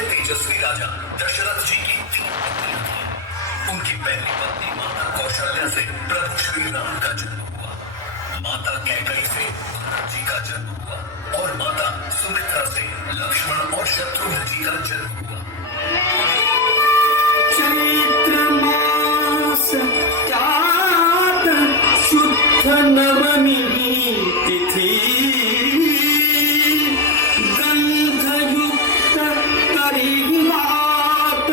सबसे तेजस्वी राजा दशरथ जी की 3 पत्नियां थी। उनकी पहली पत्नी माता कौशल्या से प्रभु श्री राम का जन्म हुआ, माता कैकेयी से भरत जी का जन्म हुआ और माता सुमित्रा से लक्ष्मण और शत्रुघ्न जी का जन्म हुआ। चैत्र मास त्यात शुद्ध नवमी तिथि गंधयुक्त करीवात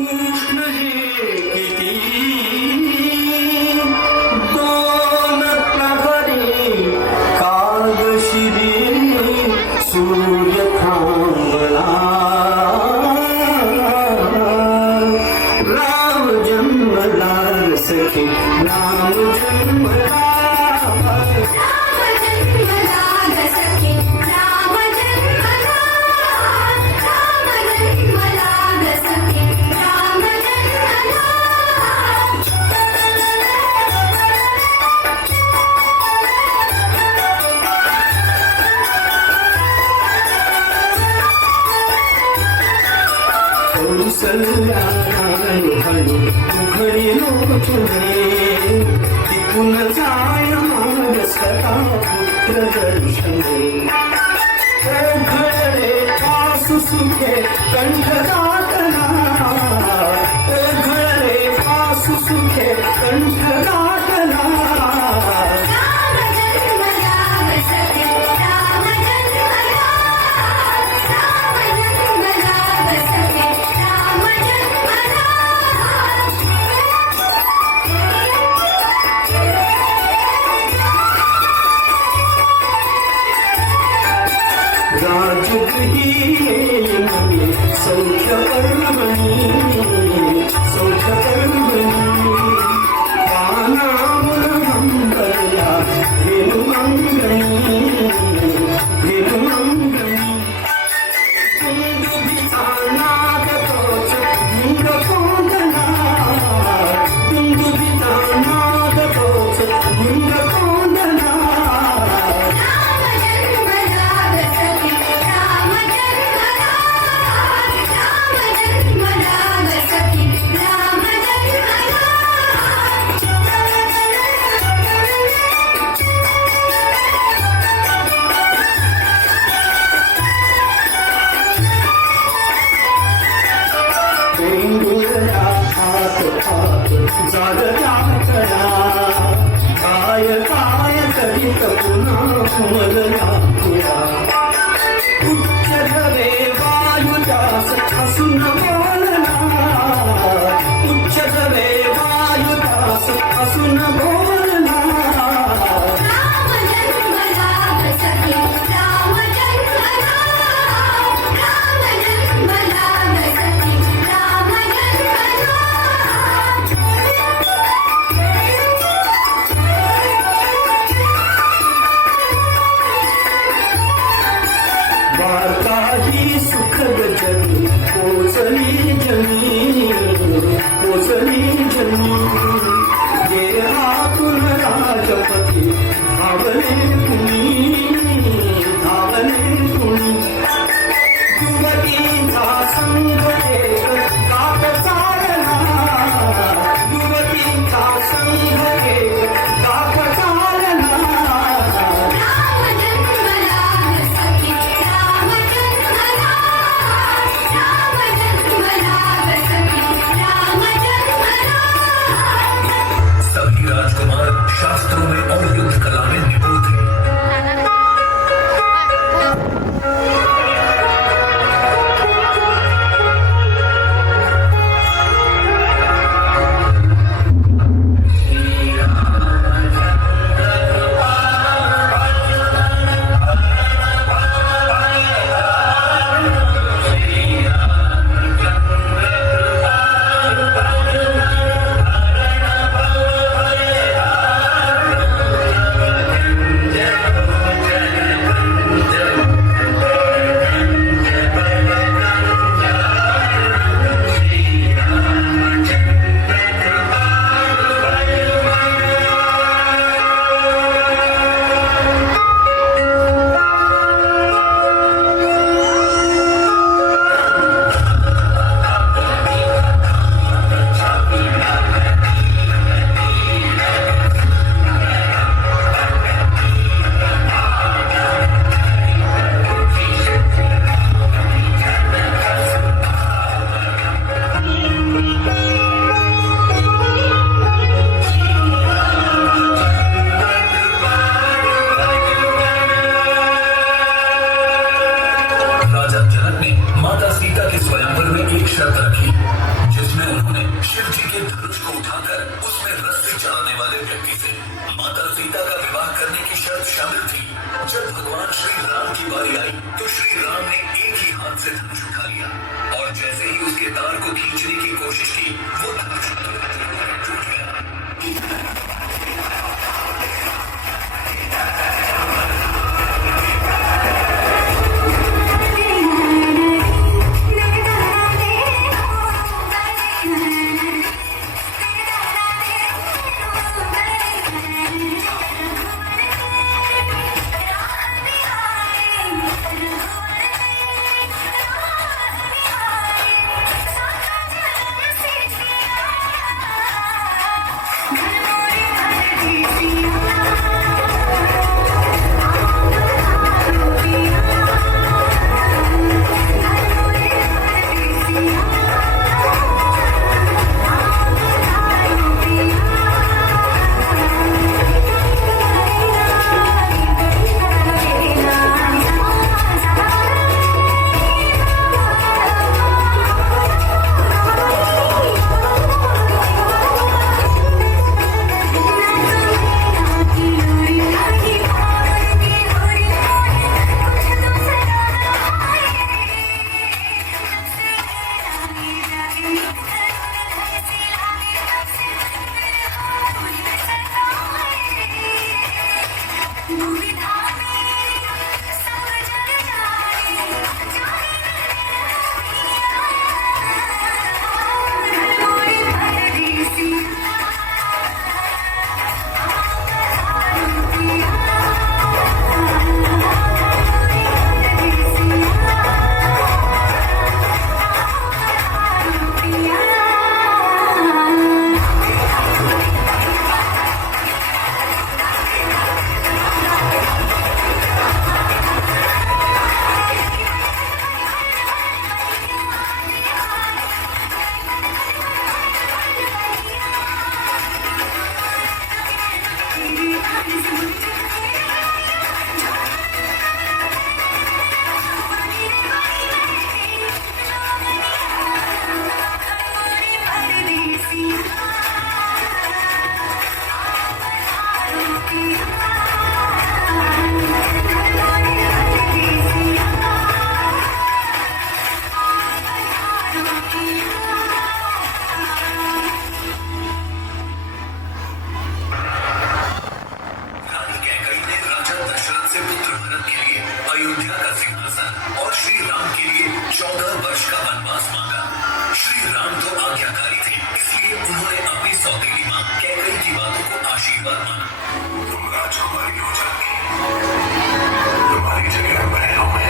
उष्ण हेकिति दोन प्रहरी कागशिरी सूर्य थांबला राम जन्मला सखी राम जन्मला कौसल्या हळू उघडी लोचुने टिकून जाय मानसता पुत्र दर्शने घडले पासु सुखे कंठ दाटना घडले पासु सुखे कंठ दाटना सौख्य कर्मणी पानामुल मंगला भेनुमंगणी दुंदुभितानाद तोच मुंडकोंडना दुंदुभितानाद तोच मुंडकोंडना काय काय करीत पुन्हा मलया तुला उच्च धरे वायुदास हसून बोलना उच्च धरे वायुदास हसून बोलना वार्ता ही सुखद जगी पोचली शर्त रखी जिसमें उन्होंने शिव जी के धनुष को उठाकर उसमें रस्सी चढ़ाने वाले व्यक्ति से माता सीता का विवाह करने की शर्त शामिल थी। जब भगवान श्री राम की बारी आई तो श्री राम ने एक ही हाथ से धनुष उठा लिया और जैसे ही उसके तार को खींचने की कोशिश की वो धनुष टूट गया। अयोध्या का सिंहासन और श्री राम के लिए 14 वर्ष का वनवास मांगा। श्री राम तो आज्ञाकारी थे, इसलिए उन्होंने अपनी सौतेली मां कैकेयी की बातों को आशीर्वाद माना। तुम राजकुमारी हो जाओगी, तुम्हारी जगह मैं लूंगा।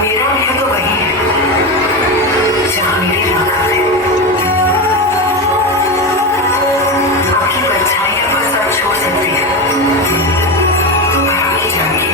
मेरा भी तो वही है जहाँ मेरी राधा है। आपकी परछाइयां बस आप छोड़ सकती है। आगे जाके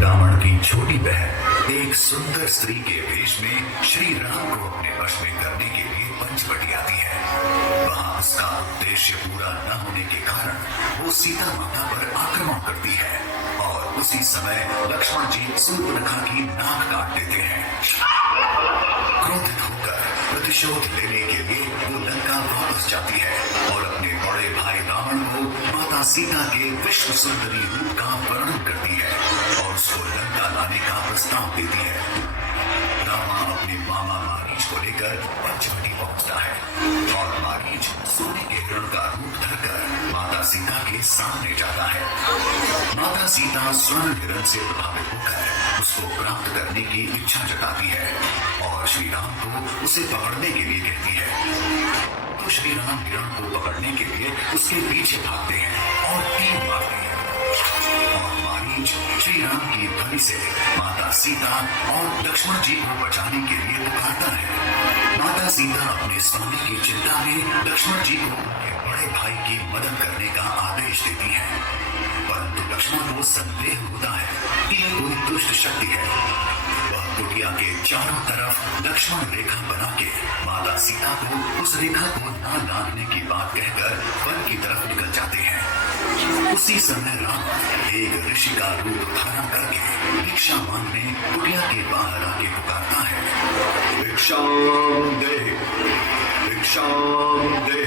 रावण की छोटी बहन एक सुंदर स्त्री के वेश में श्री राम को अपने वश में करने के लिए पंचवटी आती है। वहां उसका उद्देश्य पूरा न होने के कारण वो सीता माता पर आक्रमण करती है और उसी समय लक्ष्मण जी शूर्पणखा की नाक काट देते हैं। क्रोधित होकर प्रतिशोध लेने के लिए वो लंका वापस जाती है और अपने बड़े भाई रावण को माता सीता के विश्व सुंदरी रूप का वर्णन करती है और उसको लंका लाने का प्रस्ताव देती है। रावण अपने मामा मारीच को लेकर पंचवटी पहुंचता है और मारीच सोने के रण का रूप धरकर माता सीता के सामने जाता है। माता सीता स्वर्ण हिरण से प्रभावित होकर उसको प्राप्त करने की इच्छा जताती है और श्री राम को उसे पकड़ने के लिए कहती है। तो श्री राम हिरण को पकड़ने के लिए उसके पीछे भागते हैं और तीर मारते हैं और मारीच श्री राम की ध्वनि से माता सीता और लक्ष्मण जी को बचाने के लिए पुकारता है। माता सीता अपने स्वामी की चिंता में लक्ष्मण जी को उनके बड़े भाई की मदद करने का आदेश देती है, परंतु लक्ष्मण को संदेह होता है कि यह कोई दुष्ट शक्ति है। वह कुटिया के चारों तरफ लक्ष्मण रेखा बना के माता सीता को उस रेखा को न लांघने की बात कहकर वन की तरफ निकल जाते हैं। उसी समय राम एक ऋषि का रूप धारण करके भिक्षा मांगने कुटिया के बाहर आके पुकारता है, भिक्षाम दे, भिक्षाम दे।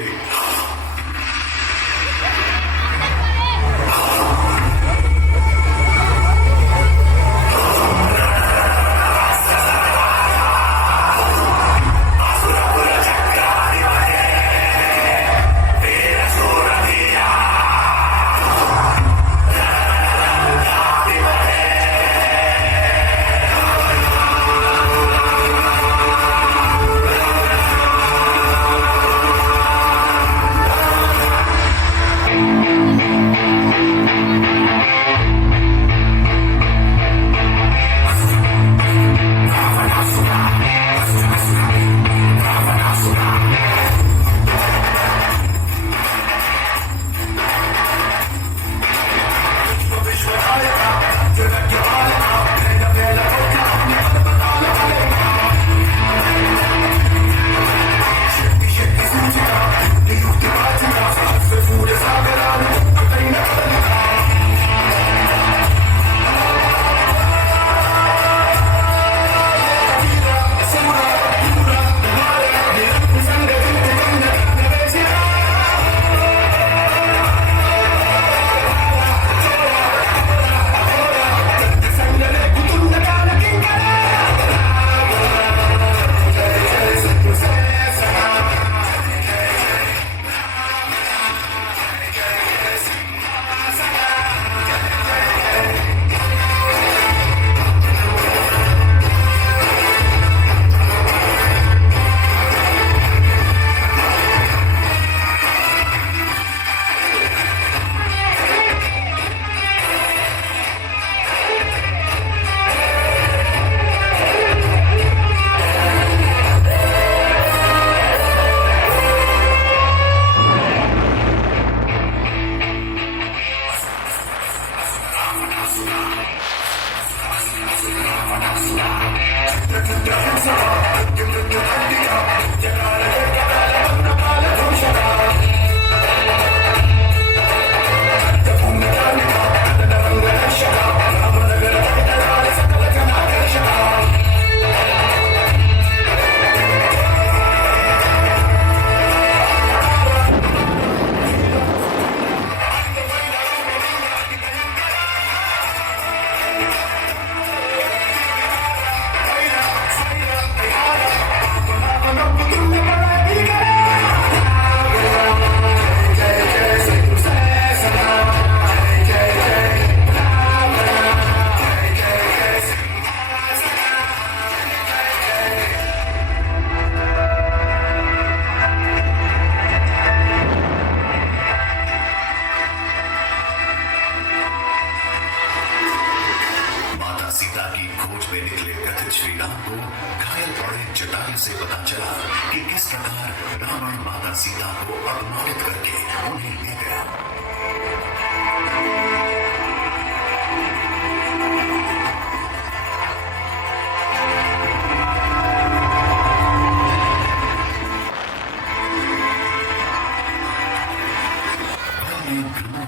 सीता को अपमानित करके उन्हें ले गया।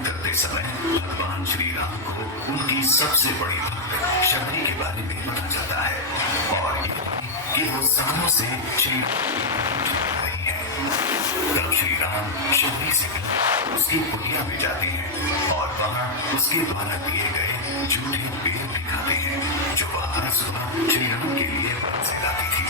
करते समय भगवान श्री राम को उनकी सबसे बड़ी भक्त शबरी के बारे में पता चलता है और ये कि वो सालों से श्री रही है। तब श्री राम शबरी से उसकी कुटिया में जाते हैं और वहां उसके द्वारा दिए गए झूठे पेड़ भी खाते हैं जो वह हर सुबह श्री राम के लिए व्रत से लाती थी।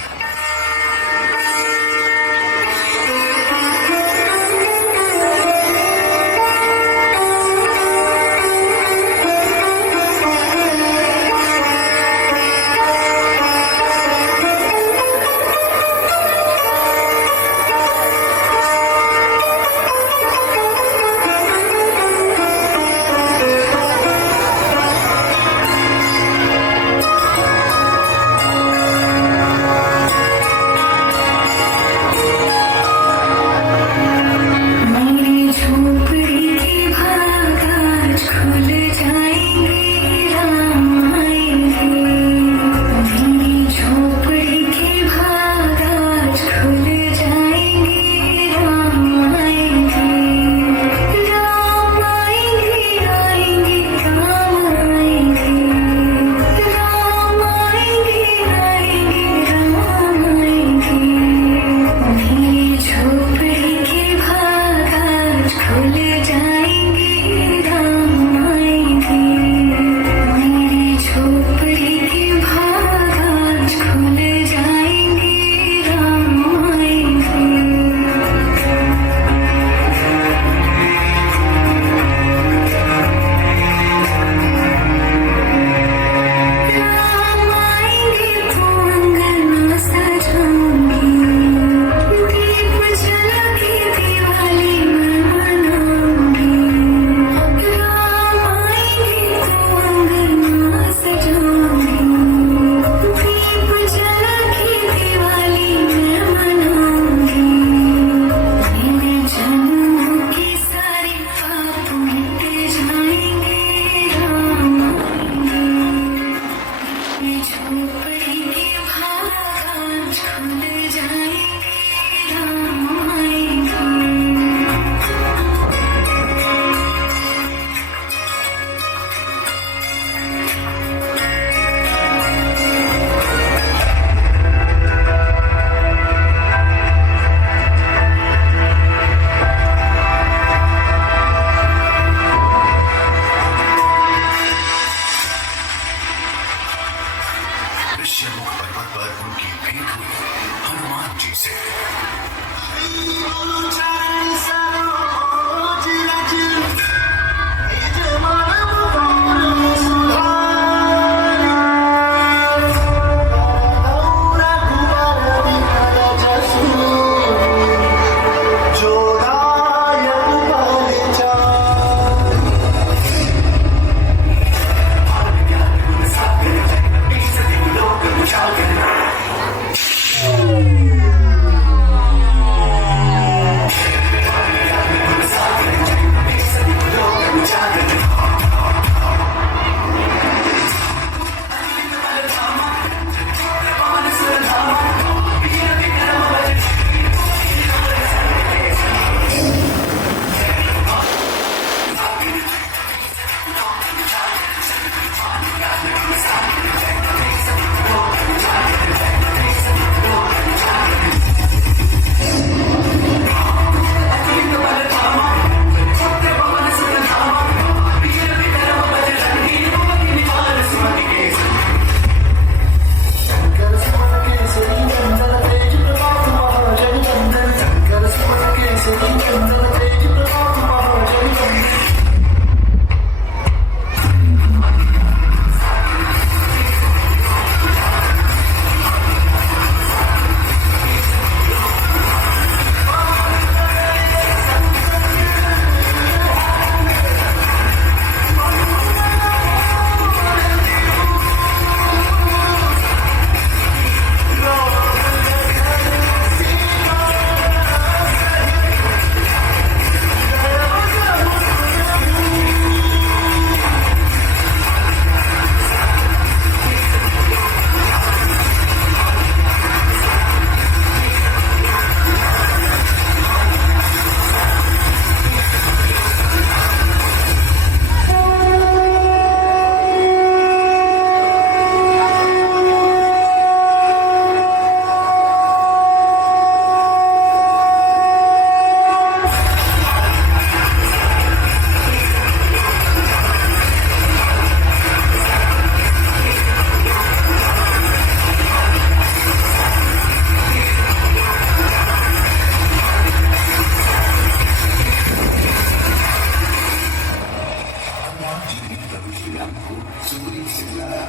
श्री राम को सुग्रीव से बुलाया।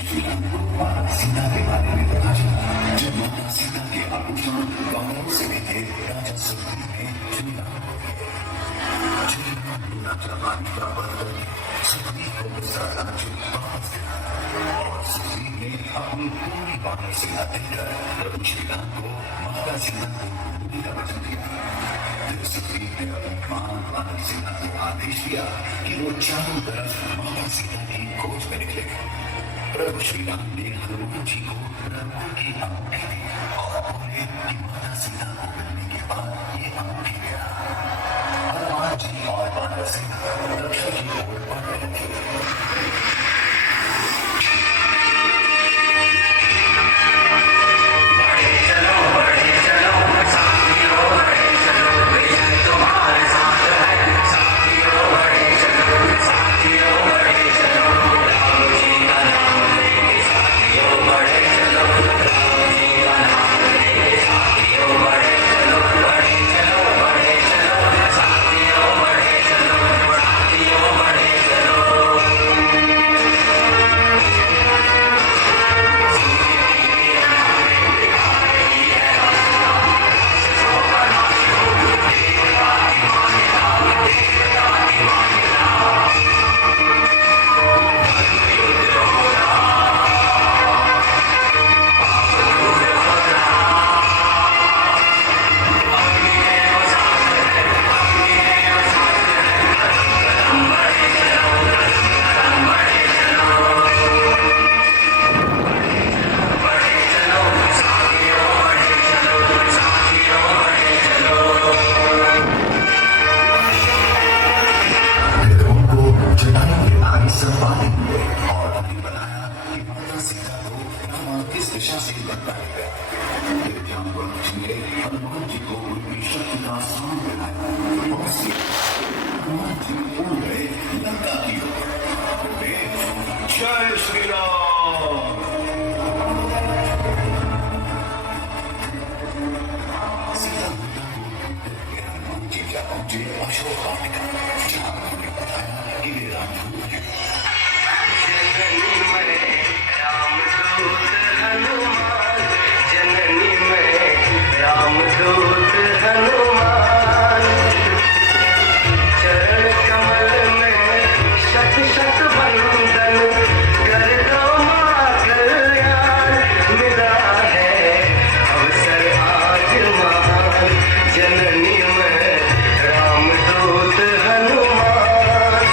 श्री राम को माता सीता के बारे में पता चला। जब माता सीता के आभूषण गौरव से भी थे, राजा सुग्रीव ने श्री राम को श्री राम को राजा पानी का बर्तन सुग्रीव को उसका राज्य वापस दिया और सुग्रीव ने अपनी पूरी वानर सेना देकर प्रभु श्री राम को माता सीता को ढूंढने का वचन दिया। फिर सुग्रीव ने अपनी वानर सेना को आदेश दिया कि वो चारों तरफ माता सीता की खोज में निकले। प्रभु श्री राम ने हनुमान जी को रंगों की अंगूठी दी और बोले कि माता सीता को मिलने के बाद ये अंगूठी लेना। हनुमान जी और वानर सेना दक्षिण की ओर बढ़ रहे थे। जय श्री राम। हनुमान जी क्या पहुंचे अशोक वाटिका, जहां उन्होंने बताया कि वे रामदूत हैं। जननी में रामदूत हनुमान, चरण कमल में शत शत वंदन, कर दो मां कल्याण, मिला है अवसर आज महान। जननी में रामदूत हनुमान,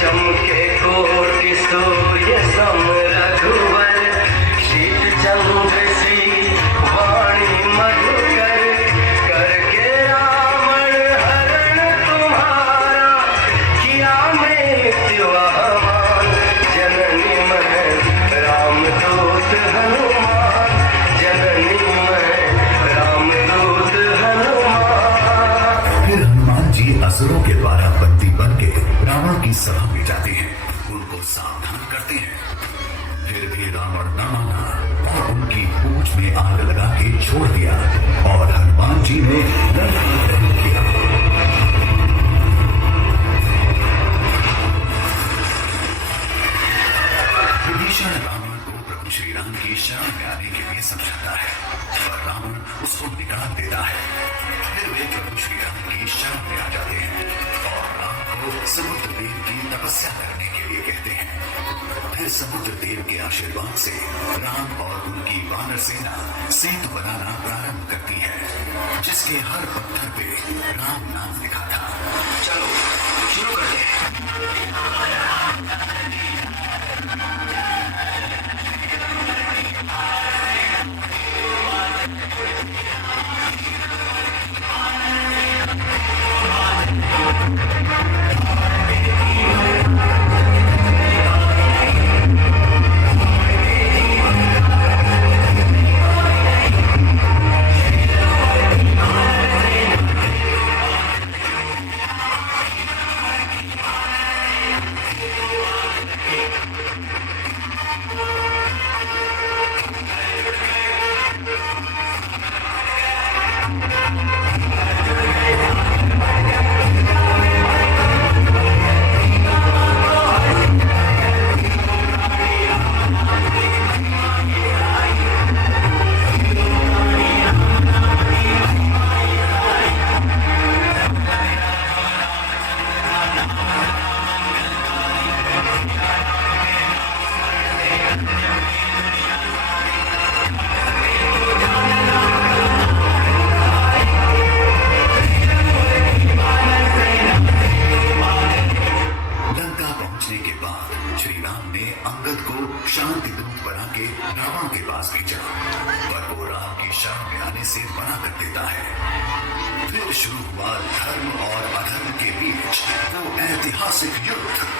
चमके कोटि सूर्य सम रघुवर, शीत चंद्र सी वाणी मधुकर, करके रावण हरण तुम्हारा, किया मृत्यु आह्वान। जननी में रामदूत हनुमान, जननी में रामदूत हनुमान। फिर हनुमान जी असुरों के द्वारा बंदी बन के रावण की सभा में जाते हैं, उनको सावधान करते हैं। फिर भी रावण न माना और उनकी पूंछ में आग लगा के छोड़ दिया और हनुमान जी ने लंका दहन किया। विभीषण रावण को प्रभु श्री राम की शरण में आने के लिए समझाता है और रावण उसको निकाल देता है। फिर वे प्रभु श्री राम की शरण में आ जाते हैं और राम को समुद्र देव की तपस्या करने के लिए कहते हैं। फिर समुद्र देव के आशीर्वाद से राम और उनकी वानर सेना सेतु बनाना प्रारंभ करती है, जिसके हर पत्थर पे राम नाम लिखा था। चलो शुरू करते हैं। चाह में आने से मना कर देता है। फिर शुरू हुआ धर्म और अधर्म के बीच वो ऐतिहासिक युद्ध।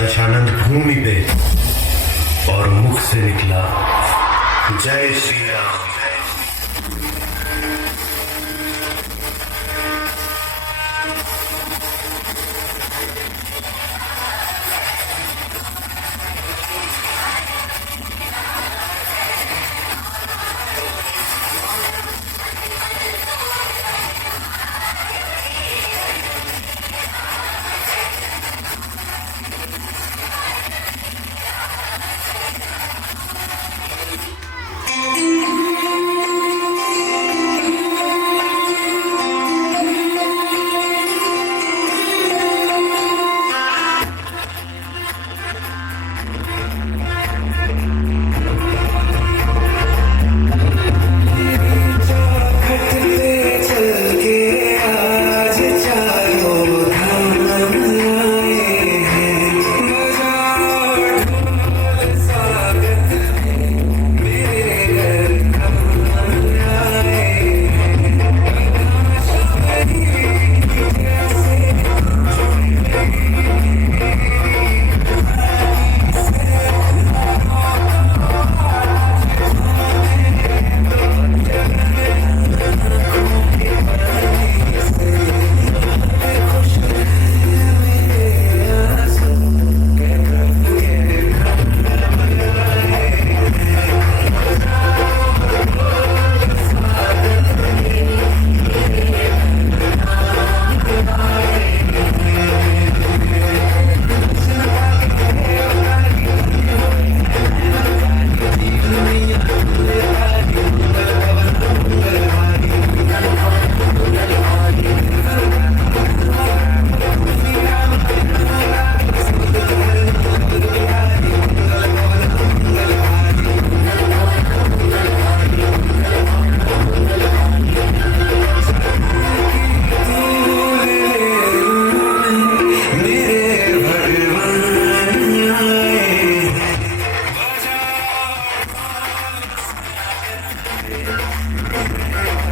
दशानंद भूमि पे और मुख से निकला जय श्री राम।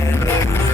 है